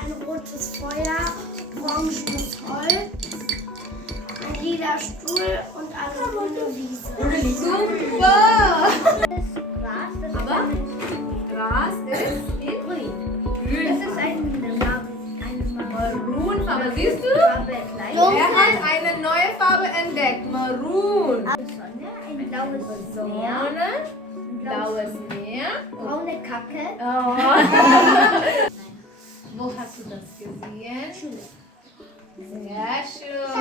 Ein rotes Feuer, orangenes Holz, ein lila Stuhl und eine grüne Wiese. Super! Das Aber Gras ist in grün. ist eine Maroon-Farbe. Siehst du? Farbe. Er hat eine neue Farbe entdeckt. Maroon. Sonne, ein blaues Meer, Sonne, blaues Meer. braune Kacke. Oh. Wo hast du das gesehen? Schule. Sehr schön.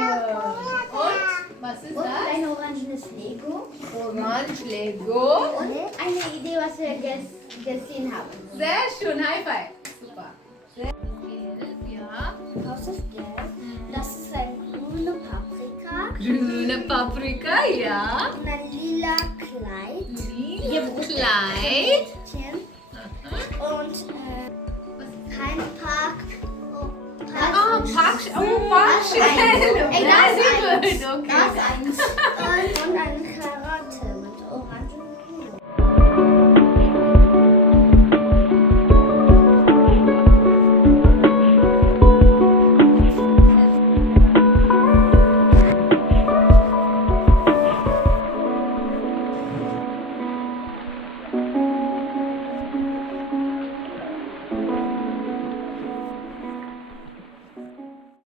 Und was ist Und das? ein orangenes Lego. Orange Lego. Und eine Idee, was wir gesehen haben. Sehr schön. High five. Super. Sehr gelb, ja. Das ist gelb. Das ist ein grüne Paprika. Grüne Paprika, ja. Und ein lila Kleid. Lila Kleid. Und kein Park. Oh, Parkstelle. Very good. Okay.